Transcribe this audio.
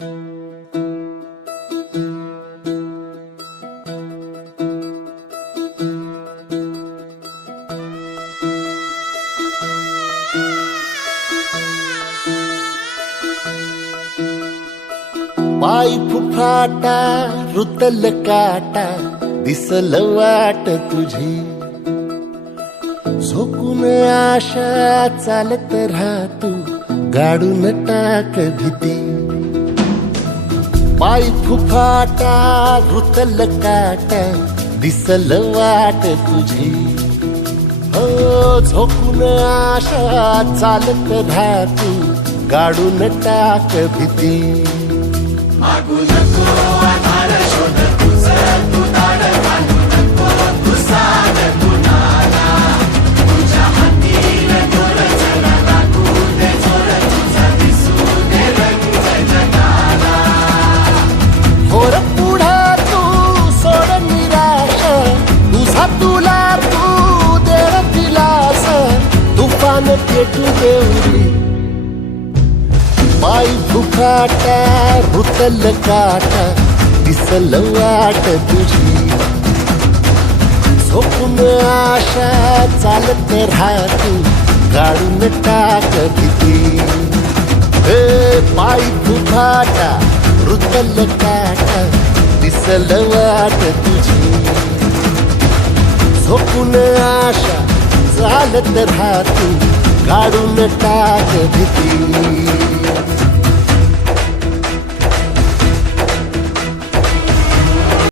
पाय फुफाटा रुतल काटा दिसल वाट तुझी, झोकून आशा चालत राहतू गाडून टाक भीती. पाय फुफाटा रुतल काटा दिसल वाट तुझी, हो झोकून आशा चालत राहतू गाडून टाक भीती. मागू नको आधार शोध तुझं तू दाड घालू नको तू साध कुणाला, तुझ्या हातील दोर जरा लागू दे जोर तुझा दिसू दे रंग जगाला. होर पुढे तू सोड निराश, तुझा तुला तू दे दिलास, तुफान पेटू देऊरी. पाय फुफाटा रुतल काटा दिसल वाट तुझी, झोपून आशा चालत राहतू गाडून टाक भीती. पाय फुफाटा रुतल काटा दिसल वाट तुझी, झोपून आशा चालत राहतू गाडून टाक भीती.